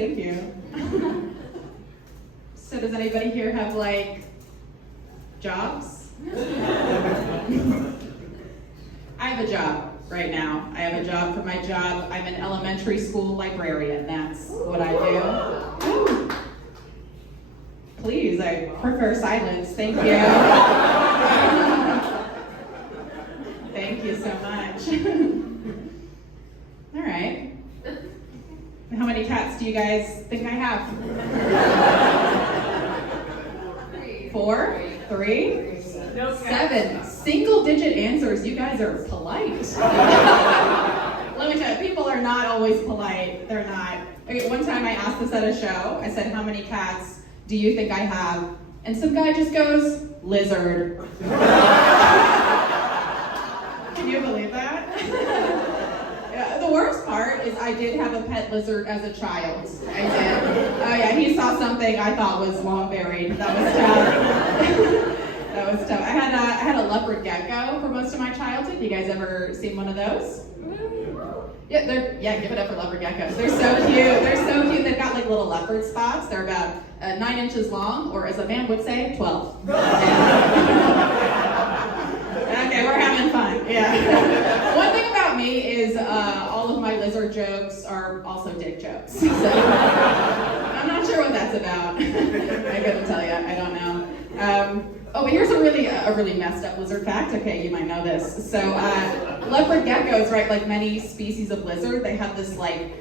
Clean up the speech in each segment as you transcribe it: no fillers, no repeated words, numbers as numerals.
thank you. So does anybody here have like jobs? I have a job right now. I have a job for my job. I'm an elementary school librarian. That's what I do. Please, I prefer silence. Thank you. Thank you so much. All right. How many cats do you guys think I have? 4? 3? No, 7. Single-digit answers. You guys are polite. Let me tell you, people are not always polite. They're not. Okay, one time I asked this at a show. I said, how many cats do you think I have? And some guy just goes, lizard. Can you believe that? Yeah, the worst part is I did have a pet lizard as a child. I did. Oh yeah, he saw something I thought was long buried. That was tough. That was tough. I had a leopard gecko for most of my childhood. You guys ever seen one of those? Yeah, give it up for leopard geckos. They're so cute. They're so cute. They've got like little leopard spots. They're about 9 inches long, or as a man would say, 12. Okay, we're having fun. Yeah. One thing about me is all of my lizard jokes are also dick jokes. So, I'm not sure what that's about. I couldn't tell you. I don't know. Oh, but here's a really messed up lizard fact. Okay, you might know this. So, leopard geckos, right, like many species of lizard, they have this like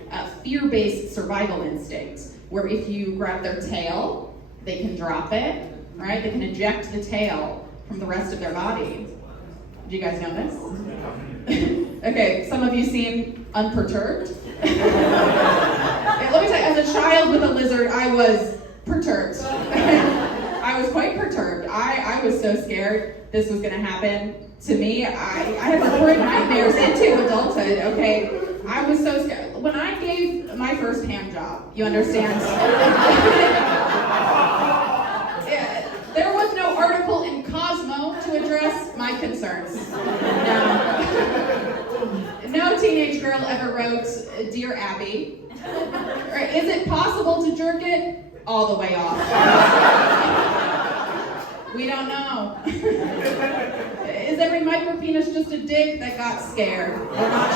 fear-based survival instinct, where if you grab their tail, they can drop it, right? They can eject the tail from the rest of their body. Do you guys know this? Okay, some of you seem unperturbed. Yeah, let me tell you, as a child with a lizard, I was perturbed. I was quite perturbed. I was so scared this was going to happen to me. I had recurring nightmares into adulthood, okay? I was so scared. When I gave my first hand job, you understand? Yeah, there was no article in Cosmo to address my concerns. No teenage girl ever wrote, Dear Abby, or, is it possible to jerk it all the way off? We don't know. Is every micropenis just a dick that got scared? We're not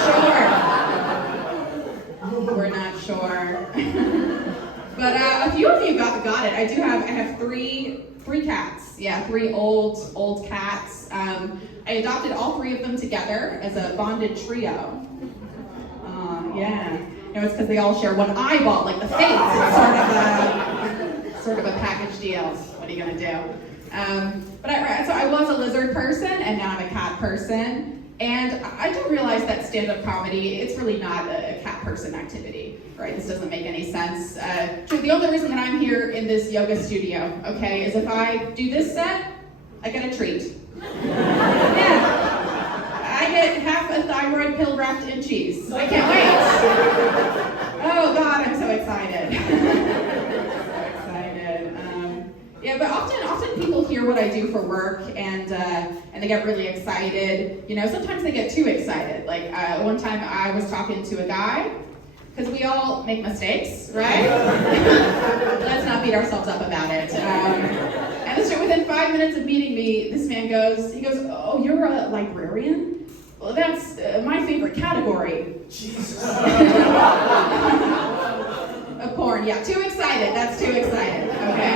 sure. We're not sure. But a few of you got it. I have three cats. Yeah, 3 old cats. I adopted all 3 of them together as a bonded trio. Yeah. You know, it's because they all share one eyeball, like the face. Sort of a package deal. What are you gonna do? So I was a lizard person, and now I'm a cat person. And I do realize that stand-up comedy, it's really not a cat person activity, right? This doesn't make any sense. The only reason that I'm here in this yoga studio, okay, is if I do this set, I get a treat. Yeah. I get half a thyroid pill wrapped in cheese. I can't wait. Oh God, I'm so excited. Yeah, but often people hear what I do for work and they get really excited. You know, sometimes they get too excited. Like one time I was talking to a guy, because we all make mistakes, right? Let's not beat ourselves up about it. And within 5 minutes of meeting me, this man goes, oh, you're a librarian? Well, that's my favorite category. Jesus. Of porn, yeah, too excited, that's too excited, okay?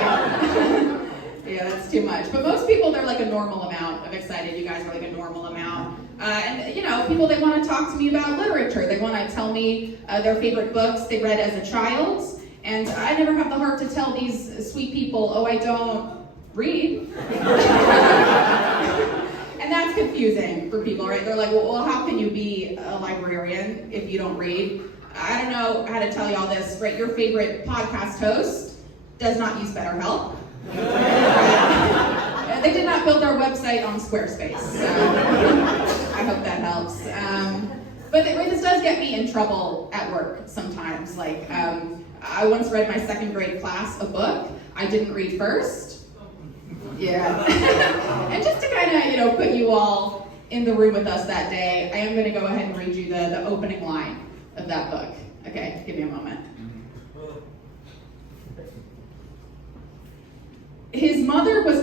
Yeah, that's too much. But most people, they're like a normal amount of excited. You guys are like a normal amount. And you know, people, they want to talk to me about literature. They want to tell me their favorite books they read as a child. And I never have the heart to tell these sweet people, oh, I don't read. And that's confusing for people, right? They're like, well, how can you be a librarian if you don't read? I don't know how to tell you all this, right? Your favorite podcast host does not use BetterHelp. They did not build their website on Squarespace, so I hope that helps. But this does get me in trouble at work sometimes. Like, I once read my 2nd grade class a book I didn't read first. Yeah. And just to kind of, put you all in the room with us that day, I am going to go ahead and read you the opening line of that book. Okay, give me a moment.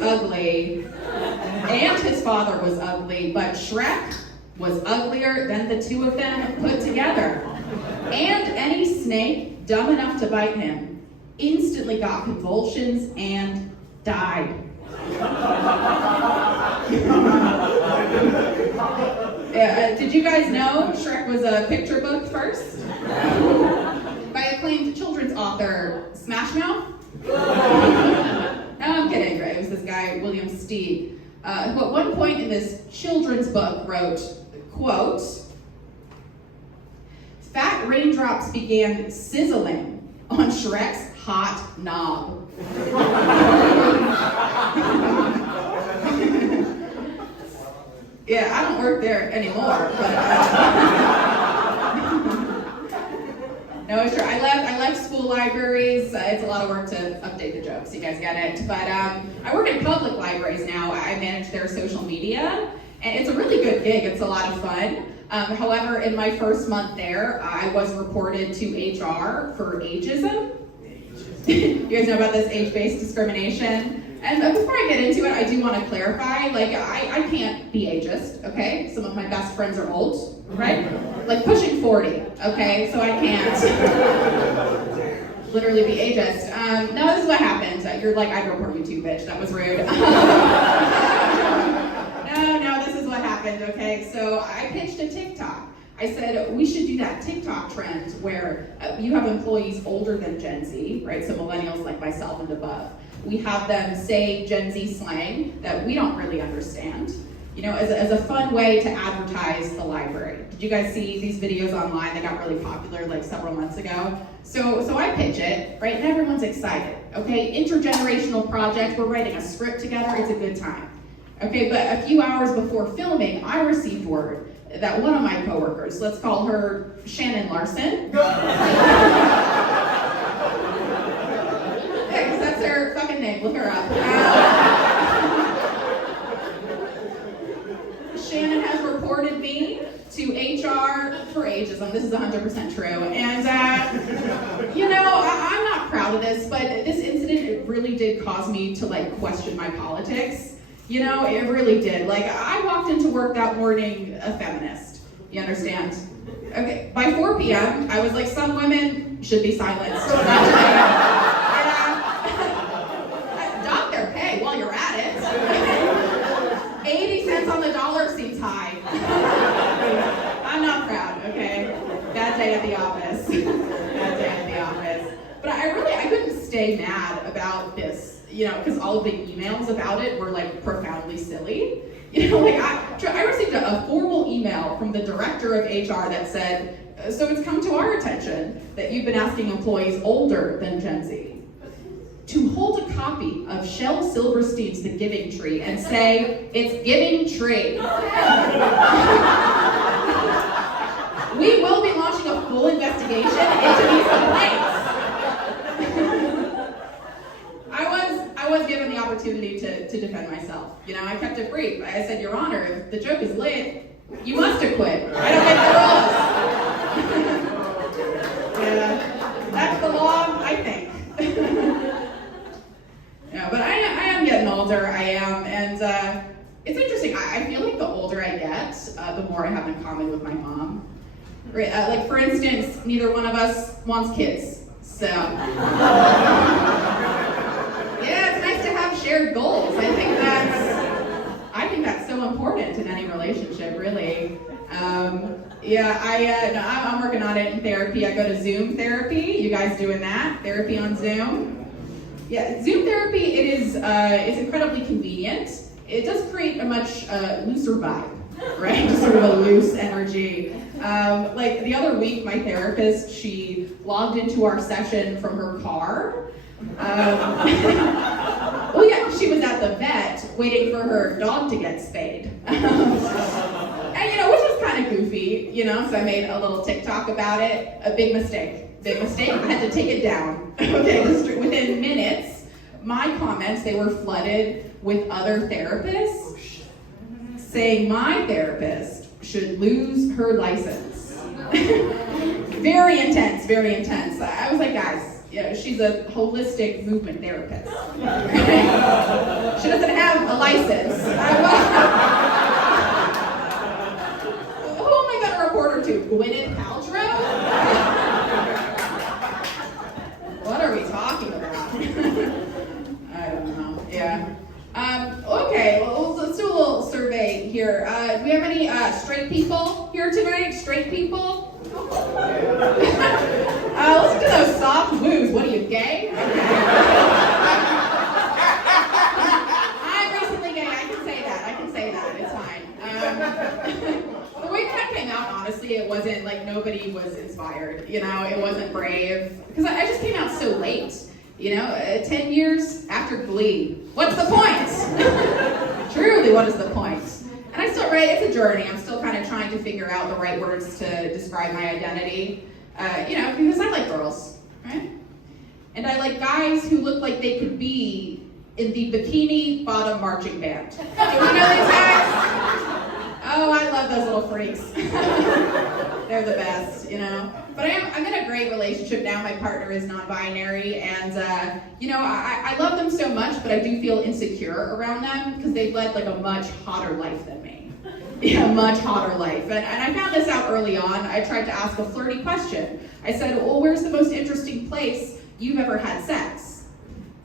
ugly, and his father was ugly, but Shrek was uglier than the two of them put together. And any snake dumb enough to bite him instantly got convulsions and died. Did you guys know Shrek was a picture book first? By acclaimed children's author, Smash Mouth? No, I'm kidding, right? It was this guy, William Steig, who at one point in this children's book wrote, quote, "Fat raindrops began sizzling on Shrek's hot knob." Yeah, I don't work there anymore, but no, it's true. I left school libraries. It's a lot of work to update the jokes. You guys get it. But I work in public libraries now. I manage their social media, and it's a really good gig. It's a lot of fun. However, in my first month there, I was reported to HR for ageism. You guys know about this age-based discrimination? And before I get into it, I do want to clarify, like, I can't be ageist, okay? Some of my best friends are old, right? Like pushing 40, okay? So I can't literally be ageist. No, this is what happened. You're like, I'd report you too, bitch. That was rude. No, this is what happened, okay? So I pitched a TikTok. I said, we should do that TikTok trend where you have employees older than Gen Z, right? So millennials like myself and above. We have them say Gen Z slang that we don't really understand, you know, as a fun way to advertise the library. Did you guys see these videos online? They got really popular like several months ago. So I pitch it, right, and everyone's excited, okay? Intergenerational project, we're writing a script together, it's a good time. Okay, but a few hours before filming, I received word that one of my coworkers, let's call her Shannon Larson. That's her fucking name, look her up. Shannon has reported me to HR for ageism. This is 100% true. And, you know, I'm not proud of this, but this incident, it really did cause me to, like, question my politics. You know, it really did. Like, I walked into work that morning a feminist. You understand? Okay, by 4 p.m., I was like, some women should be silenced. Dock their pay while you're at it. 80 cents on the dollar seems high. I'm not proud, okay? Bad day at the office. Bad day at the office. But I couldn't stay mad about this. You know, because all of the emails about it were like profoundly silly. You know, like I received a formal email from the director of HR that said, so it's come to our attention that you've been asking employees older than Gen Z to hold a copy of Shel Silverstein's The Giving Tree and say, it's Giving Tree. We will be launching a full investigation into these complaints. I was given the opportunity to defend myself. You know, I kept it brief. I said, Your Honor, if the joke is lit, you must acquit. I don't make the rules. Yeah, that's the law, I think. Yeah, but I am getting older, I am, and it's interesting. I feel like the older I get, the more I have in common with my mom. Right, like for instance, neither one of us wants kids, so. Yeah, it's nice to have shared goals. I think that's so important in any relationship, really. I'm working on it in therapy. I go to Zoom therapy. You guys doing that? Therapy on Zoom? Yeah, Zoom therapy, it's incredibly convenient. It does create a much looser vibe, right? Just sort of a loose energy. Like the other week, my therapist, she logged into our session from her car. Well, yeah, she was at the vet waiting for her dog to get spayed. And, you know, which was kind of goofy, you know, so I made a little TikTok about it. A big mistake. I had to take it down. Okay, within minutes, my comments, they were flooded with other therapists saying my therapist should lose her license. Very intense, very intense. I was like, guys, she's a holistic movement therapist. She doesn't have a license. Who am I going to report her to? Gwyneth Paltrow? What are we talking about? I don't know. Yeah. Okay, well, let's do a little survey here. Do we have any straight people here tonight? Straight people? Listen to those soft woos. What are you, gay? I'm recently gay. I can say that. It's fine. The way that I came out, honestly, it wasn't like nobody was inspired. It wasn't brave. Because I just came out so late. 10 years after Glee. What's the point? Truly, what is the point? And I still, right, it's a journey. I'm still kind of trying to figure out the right words to describe my identity. Because I like girls, right? And I like guys who look like they could be in the Bikini Bottom marching band. Do you know these guys? Oh, I love those little freaks. They're the best, But I'm in a great relationship now. My partner is non-binary, and I love them so much, but I do feel insecure around them because they've led like a much hotter life than me. Yeah, much hotter life. And I found this out early on. I tried to ask a flirty question. I said, well, where's the most interesting place you've ever had sex?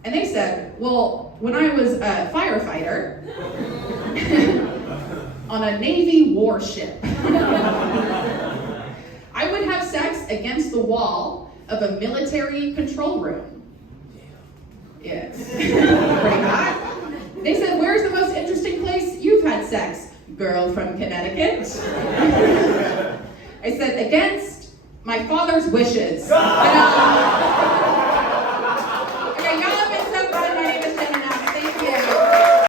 And they said, well, when I was a firefighter on a Navy warship. I would have sex against the wall of a military control room. Yes. Pretty hot. They said, where's the most interesting place you've had sex? Girl from Connecticut. I said, against my father's wishes.